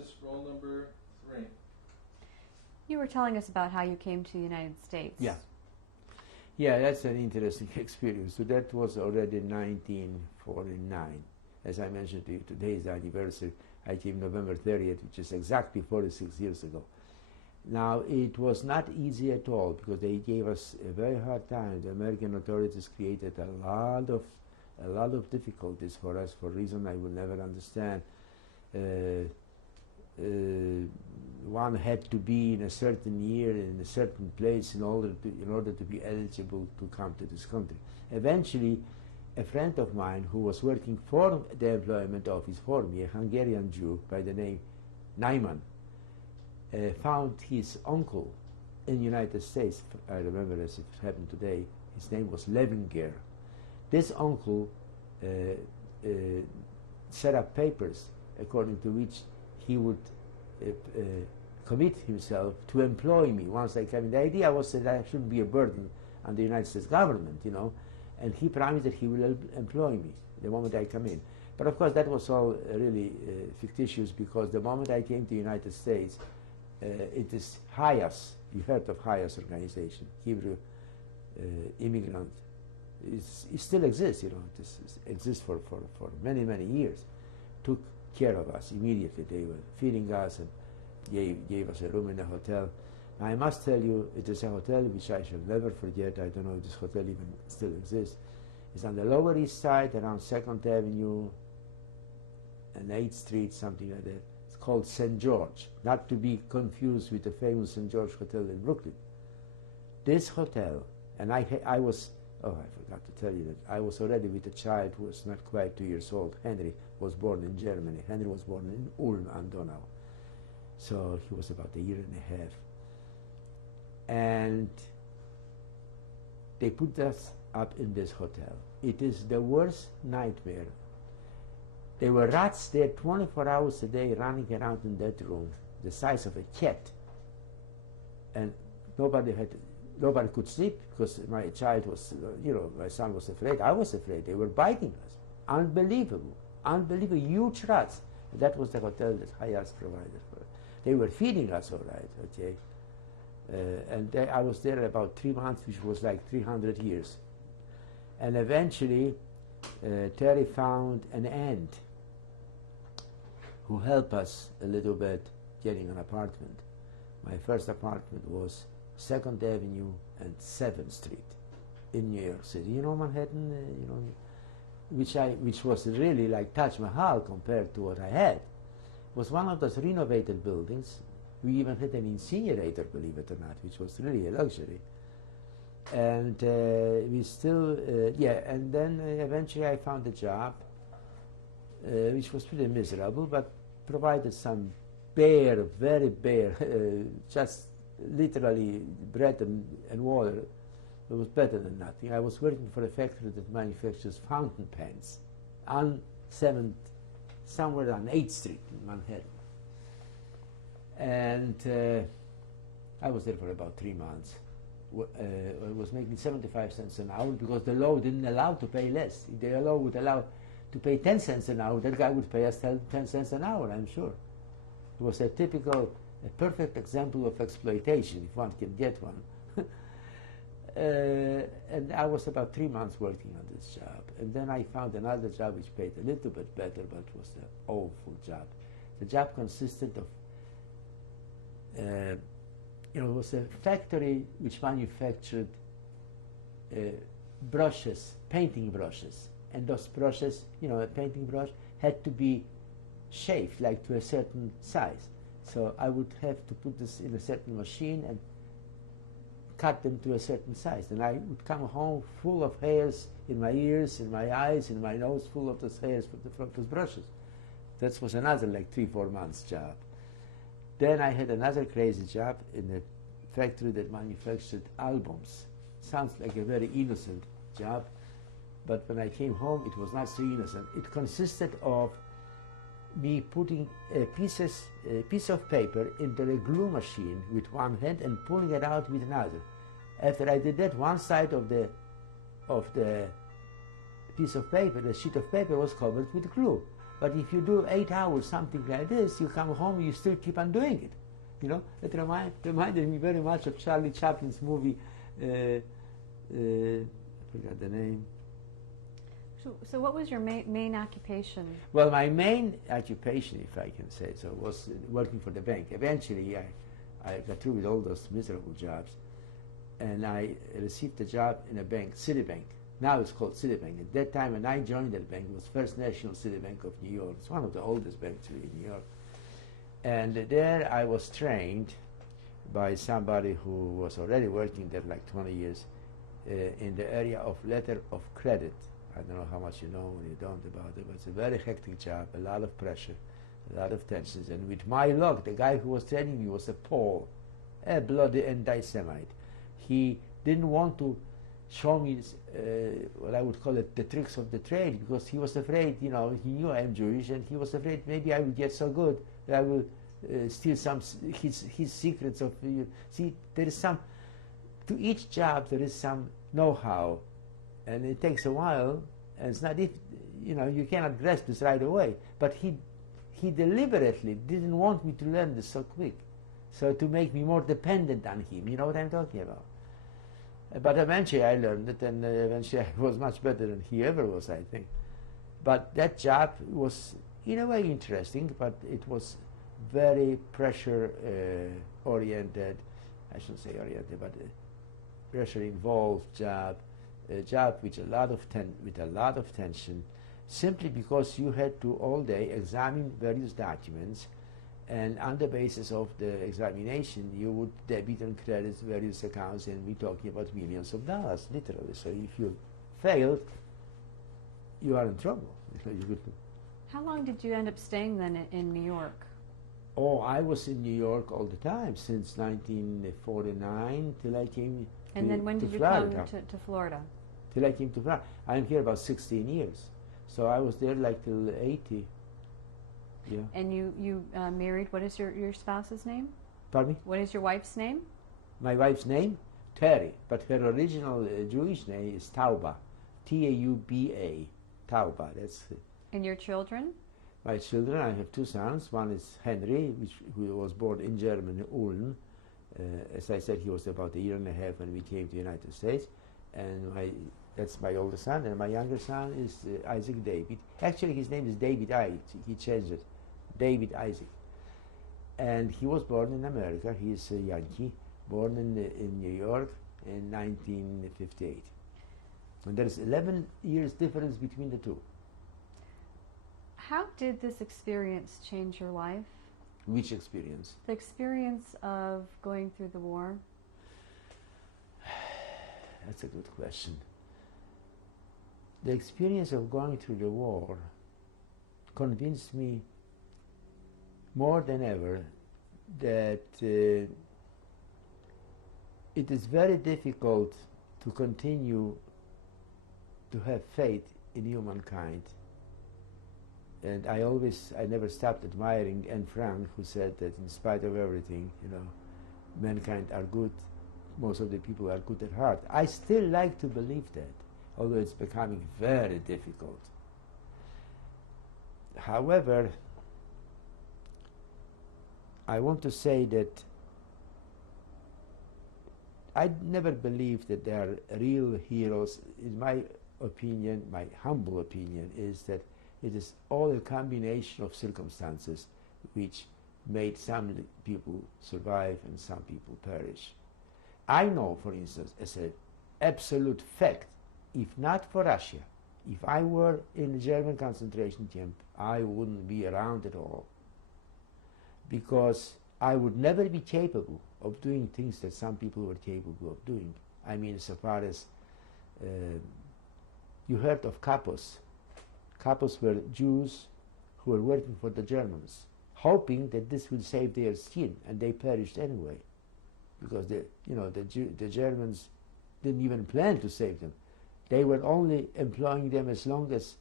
Just roll number 3. You were telling us about how you came to the United States. Yeah. Yeah, that's an interesting experience. So that was already 1949. As I mentioned to you, today is the anniversary. I came November 30th, which is exactly 46 years ago. Now, it was not easy at all because they gave us a very hard time. The American authorities created a lot of difficulties for us for a reason I will never understand. One had to be in a certain year in a certain place in order to be eligible to come to this country. Eventually, a friend of mine who was working for the employment office for me, a Hungarian Jew by the name Naiman, found his uncle in the United States. I remember as it happened today. His name was Levinger. This uncle set up papers according to which he would commit himself to employ me once I came in. The idea was that I shouldn't be a burden on the United States government, you know, and he promised that he will employ me the moment I come in. But of course that was all really fictitious because the moment I came to the United States, it is HIAS, you heard of HIAS organization, Hebrew immigrant. It still exists, you know, it exists for many, many years. Took care of us immediately. They were feeding us and gave us a room in a hotel. Now, I must tell you, it is a hotel which I shall never forget. I don't know if this hotel even still exists. It's on the Lower East Side, around 2nd Avenue and 8th Street, something like that. It's called St. George, not to be confused with the famous St. George Hotel in Brooklyn. This hotel, and I was, oh, I forgot to tell you that I was already with a child who was not quite 2 years old. Henry was born in Germany. Henry was born in Ulm on Donau. So he was about a year and a half. And they put us up in this hotel. It is the worst nightmare. There were rats there 24 hours a day running around in that room, the size of a cat. And nobody could sleep because my child was, you know, my son was afraid. I was afraid. They were biting us. Unbelievable. Unbelievable. Huge rats. That was the hotel that HIAS provided for us. They were feeding us all right, okay? And I was there about 3 months, which was like 300 years. And eventually, Terry found an aunt who helped us a little bit getting an apartment. My first apartment was 2nd Avenue and 7th Street in New York City. You know Manhattan, you know, which was really like Taj Mahal compared to what I had. It was one of those renovated buildings. We even had an incinerator, believe it or not, which was really a luxury. And we still, yeah, and then eventually I found a job, which was pretty miserable, but provided some bare, very bare, just literally bread and water. It was better than nothing. I was working for a factory that manufactures fountain pens on somewhere on 8th Street in Manhattan. And I was there for about 3 months. I was making 75 cents an hour because the law didn't allow to pay less. If the law would allow to pay 10 cents an hour, that guy would pay us 10 cents an hour, I'm sure. It was a perfect example of exploitation, if one can get one. And I was about 3 months working on this job. And then I found another job which paid a little bit better, but was an awful job. The job consisted of, it was a factory which manufactured brushes, painting brushes. And those brushes, a painting brush, had to be shaped like to a certain size. So I would have to put this in a certain machine and cut them to a certain size. And I would come home full of hairs in my ears, in my eyes, in my nose, full of those hairs from those brushes. That was another like 3-4 months job. Then I had another crazy job in a factory that manufactured albums. Sounds like a very innocent job, but when I came home, it was not so innocent. It consisted of me putting a piece of paper into a glue machine with one hand and pulling it out with another. After I did that, one side of the piece of paper, the sheet of paper, was covered with glue. But if you do 8 hours, something like this, you come home, you still keep on doing it. You know, it reminded me very much of Charlie Chaplin's movie, I forgot the name. So what was your main occupation? Well, my main occupation, if I can say so, was working for the bank. Eventually, I got through with all those miserable jobs, and I received a job in a bank, Citibank. Now it's called Citibank. At that time, when I joined that bank, it was First National Citibank of New York. It's one of the oldest banks in New York. And there I was trained by somebody who was already working there like 20 years in the area of letter of credit. I don't know how much you know when you don't about it, but it's a very hectic job, a lot of pressure, a lot of tensions. And with my luck, the guy who was training me was a Pole, a bloody anti-Semite. He didn't want to show me what I would call it the tricks of the trade, because he was afraid, you know, he knew I'm Jewish, and he was afraid maybe I would get so good that I will steal some his secrets of. See, there is some, to each job there is some know-how, and it takes a while, and it's not, if you know, you cannot grasp this right away. But he deliberately didn't want me to learn this so quick, so to make me more dependent on him. You know what I'm talking about? But eventually I learned it, and eventually I was much better than he ever was, I think. But that job was in a way interesting, but it was very pressure oriented. I shouldn't say oriented, but pressure involved job. A job with a lot of tension, simply because you had to all day examine various documents, and on the basis of the examination you would debit and credit various accounts, and we're talking about millions of dollars, literally. So if you failed, you are in trouble. How long did you end up staying then in New York? Oh, I was in New York all the time since 1949 till I came And then when did you come to Florida? Till I came to Florida. I'm here about 16 years. So I was there like till 80. Yeah. And you married, what is your spouse's name? Pardon me? What is your wife's name? My wife's name? Terry. But her original Jewish name is Tauba. T-A-U-B-A. Tauba. That's And your children? My children, I have two sons. One is Henry, who was born in Germany, Ulm. As I said, he was about a year and a half when we came to the United States. And that's my older son, and my younger son is Isaac David. Actually, his name is David Isaac. He changed it, David Isaac. And he was born in America. He is a Yankee, born in New York in 1958. And there is 11 years difference between the two. How did this experience change your life? Which experience? The experience of going through the war. That's a good question. The experience of going through the war convinced me more than ever that it is very difficult to continue to have faith in humankind. And I never stopped admiring Anne Frank, who said that in spite of everything, you know, mankind are good. Most of the people are good at heart. I still like to believe that, although it's becoming very difficult. However, I want to say that I never believed that there are real heroes. In my opinion, my humble opinion, is that it is all a combination of circumstances which made some people survive and some people perish. I know, for instance, as an absolute fact, if not for Russia, if I were in a German concentration camp, I wouldn't be around at all, because I would never be capable of doing things that some people were capable of doing. I mean, so far as you heard of kapos. Kapos were Jews who were working for the Germans, hoping that this would save their skin, and they perished anyway, because the Germans didn't even plan to save them. They were only employing them as long as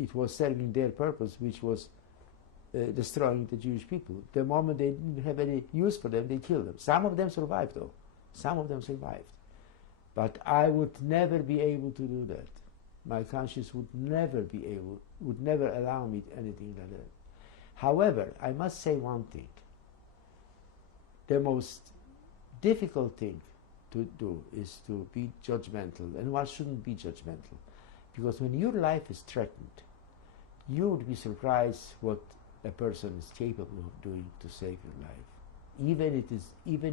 it was serving their purpose, which was destroying the Jewish people. The moment they didn't have any use for them, they killed them. Some of them survived, though. Some of them survived. But I would never be able to do that. My conscience would never allow me anything like that. However, I must say one thing. The most difficult thing to do is to be judgmental, and one shouldn't be judgmental, because when your life is threatened, you would be surprised what a person is capable of doing to save your life, even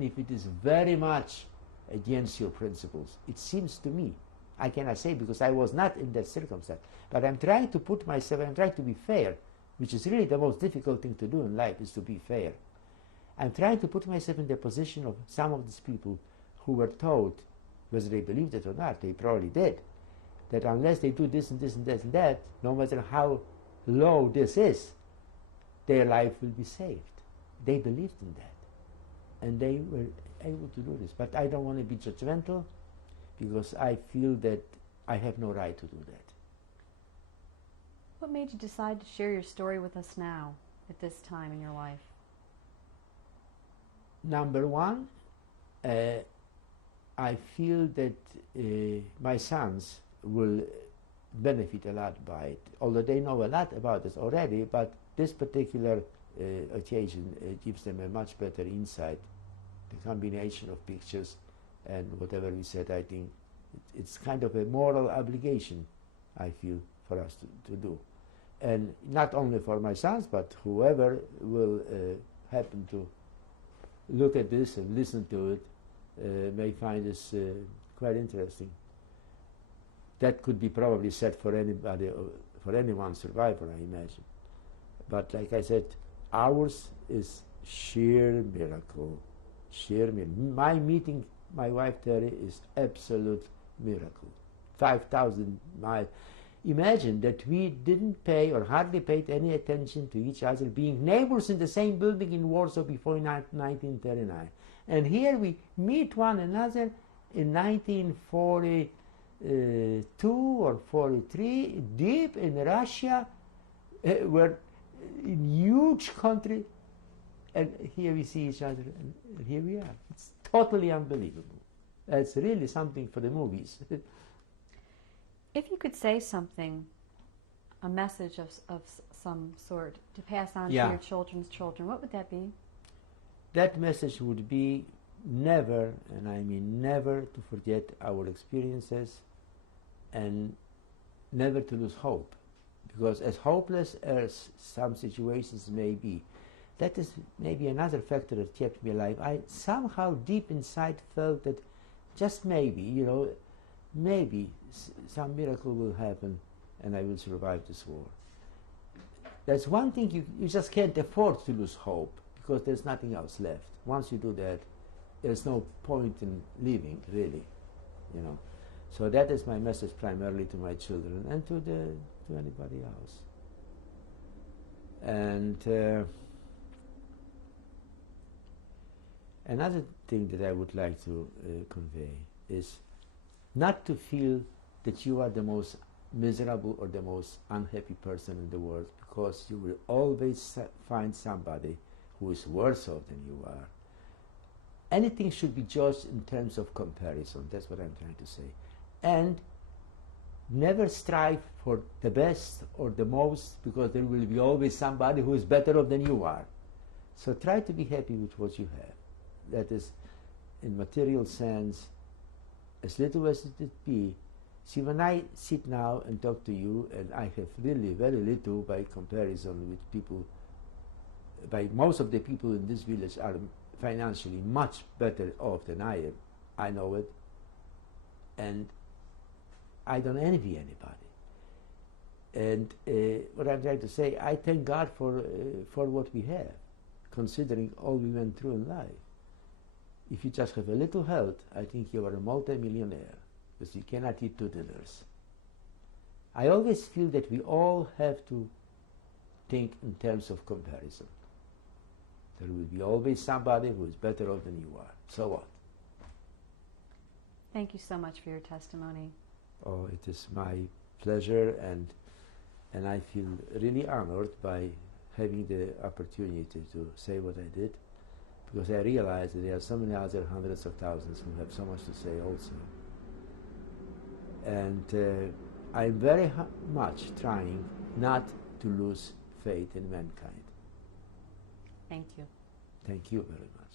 if it is very much against your principles. It seems to me, I cannot say because I was not in that circumstance, but I'm trying to put myself, I'm trying to be fair, which is really the most difficult thing to do in life, is to be fair. I'm trying to put myself in the position of some of these people who were told, whether they believed it or not, they probably did, that unless they do this and this and this and that, no matter how low this is, their life will be saved. They believed in that, and they were able to do this. But I don't want to be judgmental, because I feel that I have no right to do that. What made you decide to share your story with us now, at this time in your life? Number one, I feel that my sons will benefit a lot by it, although they know a lot about this already, but this particular occasion gives them a much better insight. The combination of pictures and whatever we said, I think it's kind of a moral obligation, I feel, for us to do. And not only for my sons, but whoever will happen to look at this and listen to it may find this quite interesting. That could be probably said for anybody, for any one survivor, I imagine. But like I said, ours is sheer miracle. Sheer miracle. My meeting my wife Terry is absolute miracle. 5,000 miles. Imagine that we didn't pay or hardly paid any attention to each other, being neighbors in the same building in Warsaw before 1939. And here we meet one another in 1942 or 43, deep in Russia, where in huge country, and here we see each other, and here we are. It's totally unbelievable. It's really something for the movies. If you could say something, a message of some sort to pass on to your children's children, what would that be? That message would be never, and I mean never, to forget our experiences and never to lose hope. Because as hopeless as some situations may be, that is maybe another factor that kept me alive. I somehow deep inside felt that just maybe, you know, maybe some miracle will happen and I will survive this war. That's one thing you just can't afford to lose hope, because there's nothing else left. Once you do that, there's no point in living, really, you know. So that is my message primarily to my children and to anybody else. And another thing that I would like to convey is not to feel that you are the most miserable or the most unhappy person in the world, because you will always find somebody who is worse off than you are. Anything should be judged in terms of comparison. That's what I'm trying to say. And never strive for the best or the most, because there will be always somebody who is better off than you are. So try to be happy with what you have. That is, in material sense, as little as it be. See, when I sit now and talk to you, and I have really very little by comparison with people, by most of the people in this village are financially much better off than I am. I know it. And I don't envy anybody. And what I'm trying to say, I thank God for what we have, considering all we went through in life. If you just have a little health, I think you are a multi-millionaire, because you cannot eat 2 dinners. I always feel that we all have to think in terms of comparison. There will be always somebody who is better off than you are. So what? Thank you so much for your testimony. Oh, it is my pleasure, and I feel really honored by having the opportunity to say what I did, because I realize that there are so many other hundreds of thousands who have so much to say also. And I'm very much trying not to lose faith in mankind. Thank you. Thank you very much.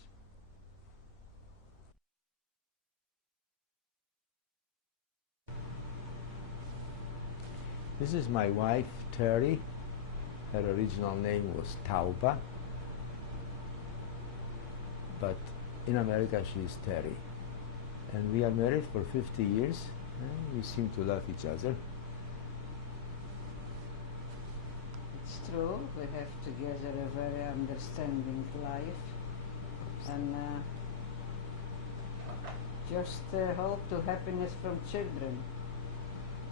This is my wife, Terry. Her original name was Tauba, but in America she is Terry. And we are married for 50 years, and we seem to love each other. It's true, we have together a very understanding life, and just hope to happiness from children.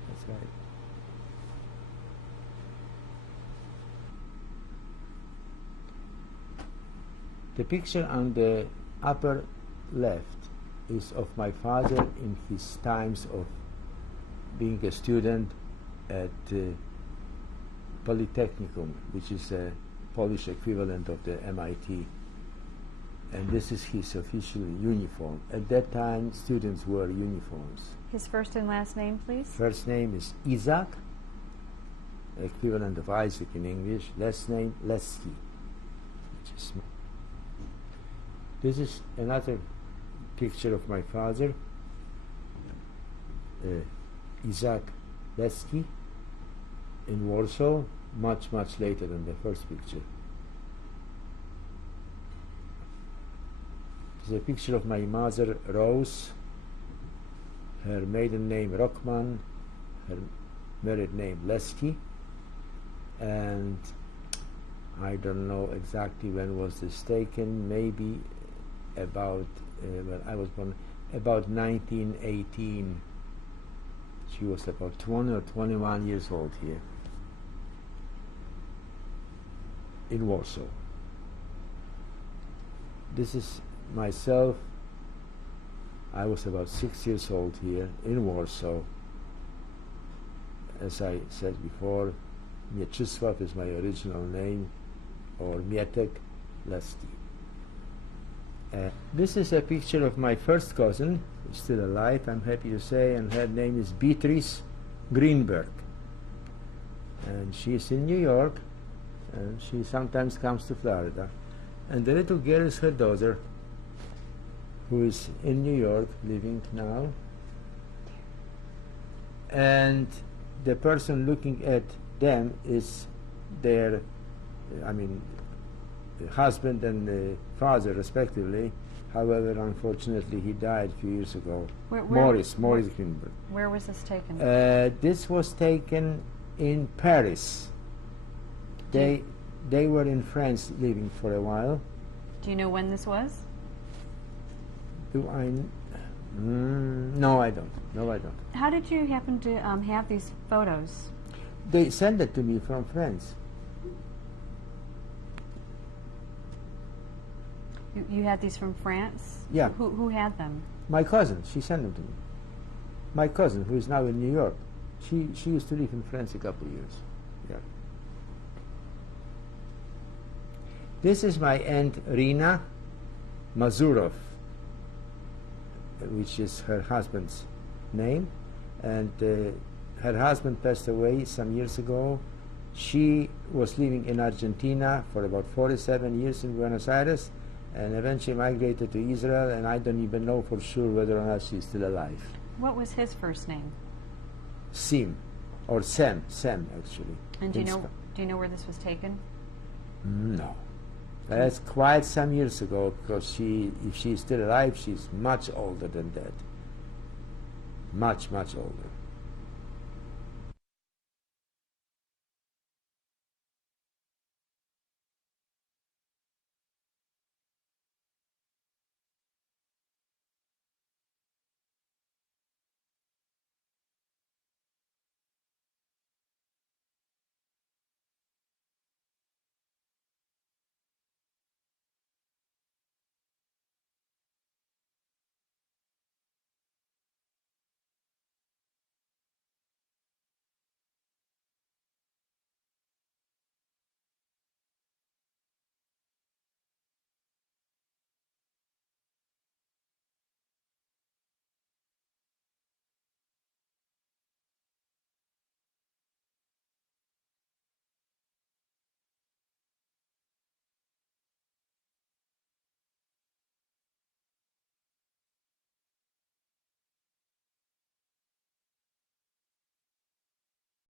That's right. The picture on the upper left is of my father in his times of being a student at Polytechnicum, which is a Polish equivalent of the MIT. And this is his official uniform. At that time, students wore uniforms. His first and last name, please? First name is Isaac, equivalent of Isaac in English. Last name, Laski, which is small. This is another picture of my father, Isaac Laski, in Warsaw, much later than the first picture. This is a picture of my mother, Rose, her maiden name, Rockman, her married name, Laski, and I don't know exactly when was this taken, maybe about, well, I was born about 1918. She was about 20 or 21 years old here in Warsaw. This is myself. I was about 6 years old here in Warsaw. As I said before, Mieczysław is my original name, or Mietek Laski. This is a picture of my first cousin, who's still alive, I'm happy to say, and her name is Beatrice Greenberg. And she's in New York, and she sometimes comes to Florida. And the little girl is her daughter, who is in New York, living now. And the person looking at them is their, husband and father, respectively. However, unfortunately, he died a few years ago. Maurice Greenberg. Where was this taken? This was taken in Paris. They were in France living for a while. Do you know when this was? Do I? No, I don't. No, I don't. How did you happen to have these photos? They sent it to me from France. You had these from France? Yeah. Who had them? My cousin, she sent them to me. My cousin, who is now in New York, she used to live in France a couple of years. Yeah. This is my aunt Rina Mazurov, which is her husband's name, and her husband passed away some years ago. She was living in Argentina for about 47 years in Buenos Aires, and eventually migrated to Israel, and I don't even know for sure whether or not she's still alive. What was his first name? Sim, or Sam actually. And do you know where this was taken? No. That's quite some years ago, because if she's still alive, she's much older than that. Much older.